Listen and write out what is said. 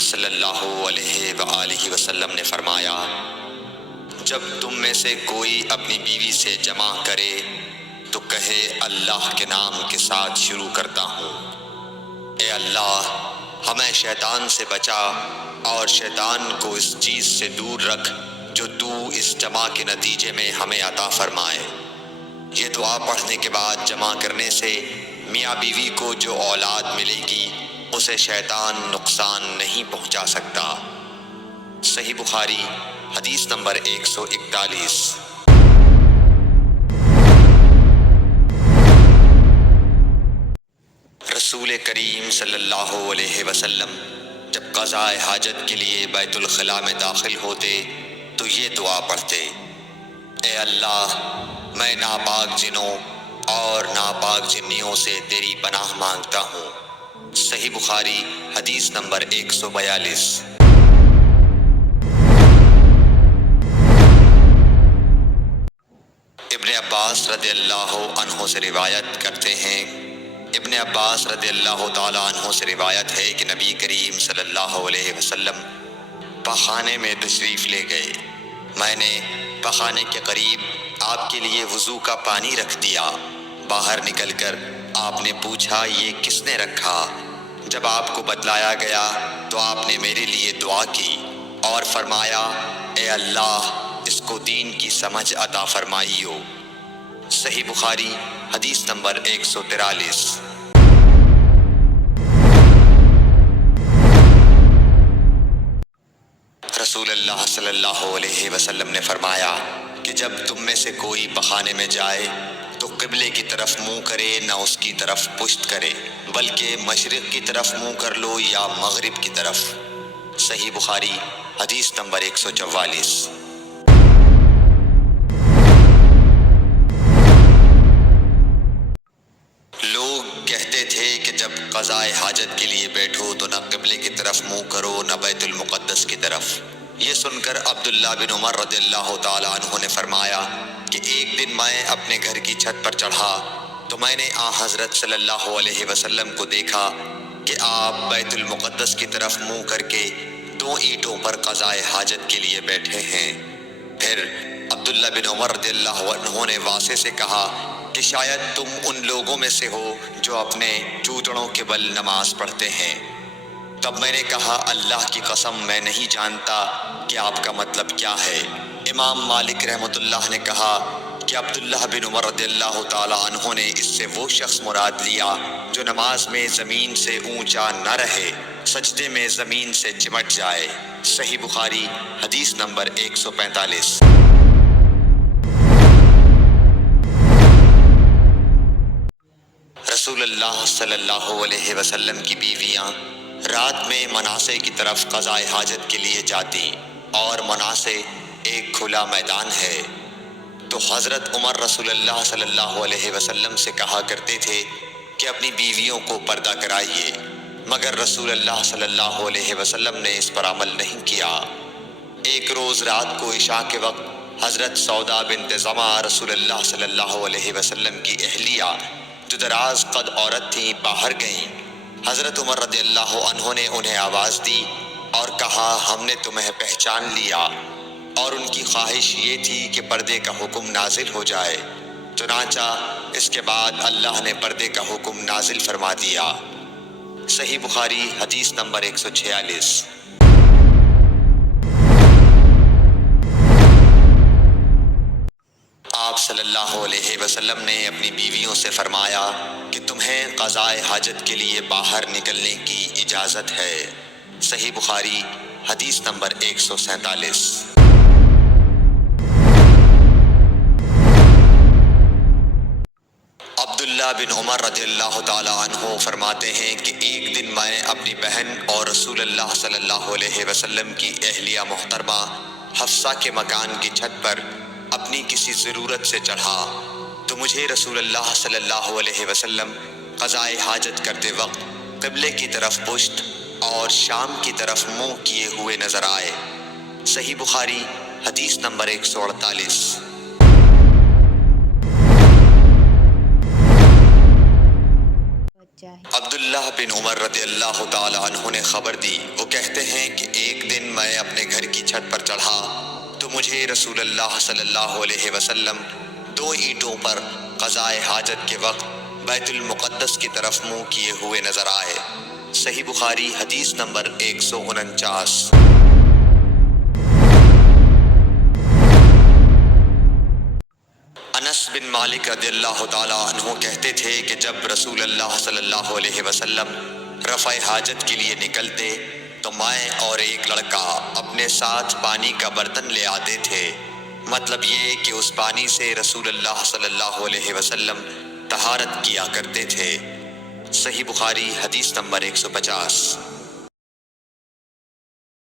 صلی اللہ علیہ وآلہ وسلم نے فرمایا، جب تم میں سے کوئی اپنی بیوی سے جمع کرے تو کہے اللہ کے نام کے ساتھ شروع کرتا ہوں، اے اللہ ہمیں شیطان سے بچا اور شیطان کو اس چیز سے دور رکھ جو تو اس جمع کے نتیجے میں ہمیں عطا فرمائے۔ یہ دعا پڑھنے کے بعد جمع کرنے سے میاں بیوی کو جو اولاد ملے گی اسے شیطان نقصان نہیں پہنچا سکتا۔ صحیح بخاری حدیث نمبر 141۔ رسول کریم صلی اللہ علیہ وسلم جب قضاء حاجت کے لیے بیت الخلاء میں داخل ہوتے تو یہ دعا پڑھتے، اے اللہ میں ناپاک جنوں اور ناپاک جنیوں سے تیری پناہ مانگتا ہوں۔ صحیح بخاری حدیث نمبر 142۔ ابن عباس رضی اللہ عنہ سے روایت کرتے ہیں، ابن عباس رضی اللہ تعالیٰ عنہ سے روایت ہے کہ نبی کریم صلی اللہ علیہ وسلم پخانے میں تشریف لے گئے۔ میں نے پخانے کے قریب آپ کے لیے وضو کا پانی رکھ دیا۔ باہر نکل کر آپ نے پوچھا یہ کس نے رکھا؟ جب آپ کو بتلایا گیا تو آپ نے میرے لیے دعا کی اور فرمایا، اے اللہ اس کو دین کی سمجھ عطا فرمائیو۔ صحیح بخاری حدیث نمبر 143۔ رسول اللہ صلی اللہ علیہ وسلم نے فرمایا کہ جب تم میں سے کوئی پخانے میں جائے تو قبلے کی طرف منہ کرے نہ اس کی طرف پشت کرے، بلکہ مشرق کی طرف منہ کر لو یا مغرب کی طرف۔ صحیح بخاری حدیث نمبر 144۔ لوگ کہتے تھے کہ جب قضاء حاجت کے لیے بیٹھو تو نہ قبلے کی طرف منہ کرو نہ بیت المقدس کی طرف۔ یہ سن کر عبداللہ بن عمر رضی اللہ تعالیٰ عنہ نے فرمایا کہ ایک دن میں اپنے گھر کی چھت پر چڑھا تو میں نے حضرت صلی اللہ علیہ وسلم کو دیکھا کہ آپ بیت المقدس کی طرف منہ کر کے 2 اینٹوں پر قضاء حاجت کے لیے بیٹھے ہیں۔ پھر عبداللہ بن عمر رضی اللہ عنہ نے واسع سے کہا کہ شاید تم ان لوگوں میں سے ہو جو اپنے چوتڑوں کے بل نماز پڑھتے ہیں۔ تب میں نے کہا اللہ کی قسم میں نہیں جانتا کہ آپ کا مطلب کیا ہے۔ امام مالک رحمۃ اللہ نے کہا کہ عبداللہ بن عمر رضی اللہ تعالیٰ عنہ نے اس سے وہ شخص مراد لیا جو نماز میں زمین سے اونچا نہ رہے، سجدے میں زمین سے چمٹ جائے۔ صحیح بخاری حدیث نمبر 145۔ رسول اللہ صلی اللہ علیہ وسلم کی بیویاں رات میں مناصے کی طرف قضاء حاجت کے لیے جاتی اور مناصے ایک کھلا میدان ہے، تو حضرت عمر رسول اللہ صلی اللہ علیہ وسلم سے کہا کرتے تھے کہ اپنی بیویوں کو پردہ کرائیے، مگر رسول اللہ صلی اللہ علیہ وسلم نے اس پر عمل نہیں کیا۔ ایک روز رات کو عشاء کے وقت حضرت سودا بنت زمع رسول اللہ صلی اللہ علیہ وسلم کی اہلیہ جو دراز قد عورت تھیں باہر گئیں۔ حضرت عمر رضی اللہ عنہ نے انہیں آواز دی اور کہا ہم نے تمہیں پہچان لیا، اور ان کی خواہش یہ تھی کہ پردے کا حکم نازل ہو جائے، چنانچہ اس کے بعد اللہ نے پردے کا حکم نازل فرما دیا۔ صحیح بخاری حدیث نمبر 146۔ آپ صلی اللہ علیہ وسلم نے اپنی بیویوں سے فرمایا کہ تمہیں قضاء حاجت کے لیے باہر نکلنے کی اجازت ہے۔ صحیح بخاری حدیث نمبر 147۔ عبداللہ بن عمر رضی اللہ تعالیٰ عنہ فرماتے ہیں کہ ایک دن میں اپنی بہن اور رسول اللہ صلی اللہ علیہ وسلم کی اہلیہ محترمہ حفصہ کے مکان کی چھت پر اپنی کسی ضرورت سے چڑھا تو مجھے رسول اللہ صلی اللہ علیہ وسلم قضاء حاجت کرتے وقت قبلے کی طرف پشت اور شام کی طرف منہ کیے ہوئے نظر آئے۔ صحیح بخاری حدیث نمبر 148۔ عبداللہ عبداللہ بن عمر رضی اللہ تعالی عنہ نے خبر دی، وہ کہتے ہیں کہ ایک دن میں اپنے گھر کی چھت پر چڑھا تو مجھے رسول اللہ صلی اللہ علیہ وسلم 2 اینٹوں پر قضاء حاجت کے وقت بیت المقدس کی طرف منہ کیے ہوئے نظر آئے۔ صحیح بخاری حدیث نمبر 149۔ انس بن مالک رضی اللہ تعالی عنہ کہتے تھے کہ جب رسول اللہ صلی اللہ علیہ وسلم رفع حاجت کے لیے نکلتے تو میں اور ایک لڑکا اپنے ساتھ پانی کا برتن لے آتے تھے، مطلب یہ کہ اس پانی سے رسول اللہ صلی اللہ علیہ وسلم طہارت کیا کرتے تھے۔ صحیح بخاری حدیث نمبر 150۔